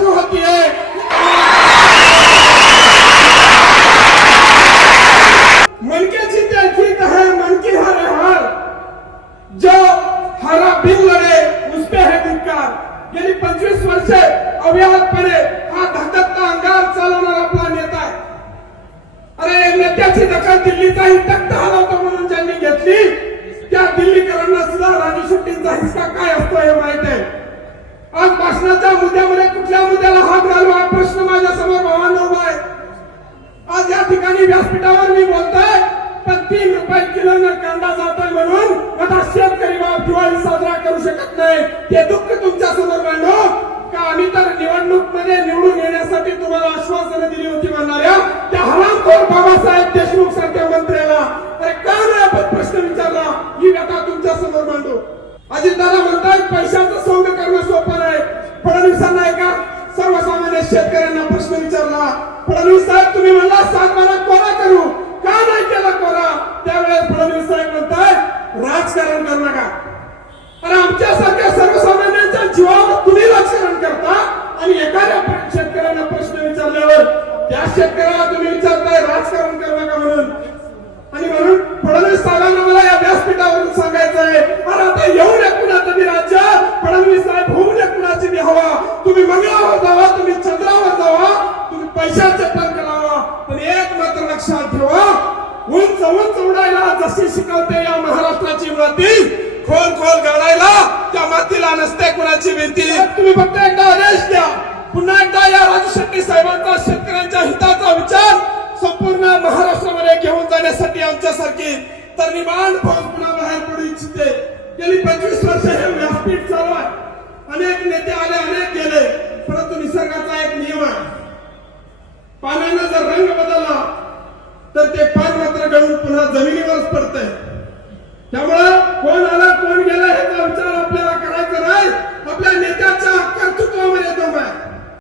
शुरू होती है। मन के जीते जीत है, मन की हारे हार। जो हारा बिन लढे उस पे है धिक्कार। गेली 25 वर्षे अव्याहतपणे हा धगधगता अंगार चालवणारा आपला नेता आहे। अरे नेत्याची दखल दिल्लीचाही तख्त हलवतो म्हणून ज्यांनी घेतली त्या दिल्लीकरांना सुद्धा राजू शेट्टींचा हिस्सा काय असतो हे माहित आहे। आज भाषणाच्या मुद्द्यामध्ये कुठल्या मुद्द्याला हात घालू हा प्रश्न माझ्या समोर भावांनो उभा आहे। आज या ठिकाणी व्यासपीठावर मी बोलतोय पण 3 रुपये किलोने कांदा जातोय म्हणून आता शेतकरी बाप दिवाळी साजरा करू शकत नाही। ते दुःख तुमच्या समोर मांडू का आम्ही तर निवडणूक मध्ये निवडून येण्यासाठी तुम्हाला आश्वासनं दिली होती म्हणणाऱ्या त्या हरामखोर बाबासाहेब देशमुख सारख्या मंत्र्याला अरे का नाही आपण प्रश्न विचारला ही व्यथा तुमच्या समोर मांडू। अजितदादा म्हणतात पैशाचं सोंग करणं सोपं नाही। फडणवीसांना एका सर्वसामान्य शेतकऱ्यांना प्रश्न विचारला, फडणवीस साहेब तुम्ही म्हणला 7/12 कोरा करू का नाही केला कोरा? त्यावेळेस फडणवीस साहेब म्हणतात राजकारण करू नका। अरे आमच्यासारख्या सर्वसामान्यांच्या जीवावर तुम्ही राजकारण करता आणि एखाद्या शेतकऱ्यांना प्रश्न विचारल्यावर त्या शेतकऱ्याला तुम्ही विचारताय राजकारण करू नका म्हणून। आणि म्हणून फडणवीस साहेबांना मला या व्यासपीठावरून सांगायचं आहे अरे आता येऊ नये कुणाचं बी राज्य, फडणवीस साहेब होऊ नये कुणाची बी हवा। तुम्ही मंगळावर जावा, तुम्ही चंद्रावर जावा, तुम्ही पैशाचे टंक लावा, पण एक मात्र लक्षात ठेवा उंच उंच उडायला जशी शिकवते या महाराष्ट्राची माती खोल खोल गाडायला त्या मातीला नसते कुणाची भीती। तुम्ही फक्त एकदा आदेश द्या, पुन्हा एकदा या राजू शेट्टी साहेबांचा शेतकऱ्यांच्या हिताचा विचार संपूर्ण महाराष्ट्रामध्ये घेऊन जाण्यासाठी आमच्यासारखी तरुणीमान फौज पुन्हा बाहेर पडू इच्छिते। गेली 25 वर्ष हे व्यासपीठ चालू आहे। अनेक नेते आले, अनेक गेले, परंतु निसर्गाचा एक नियम आहे, पाण्यानं जर रंग बदलला तर ते पान मात्र गळून पुन्हा जमिनीवरच पडतंय।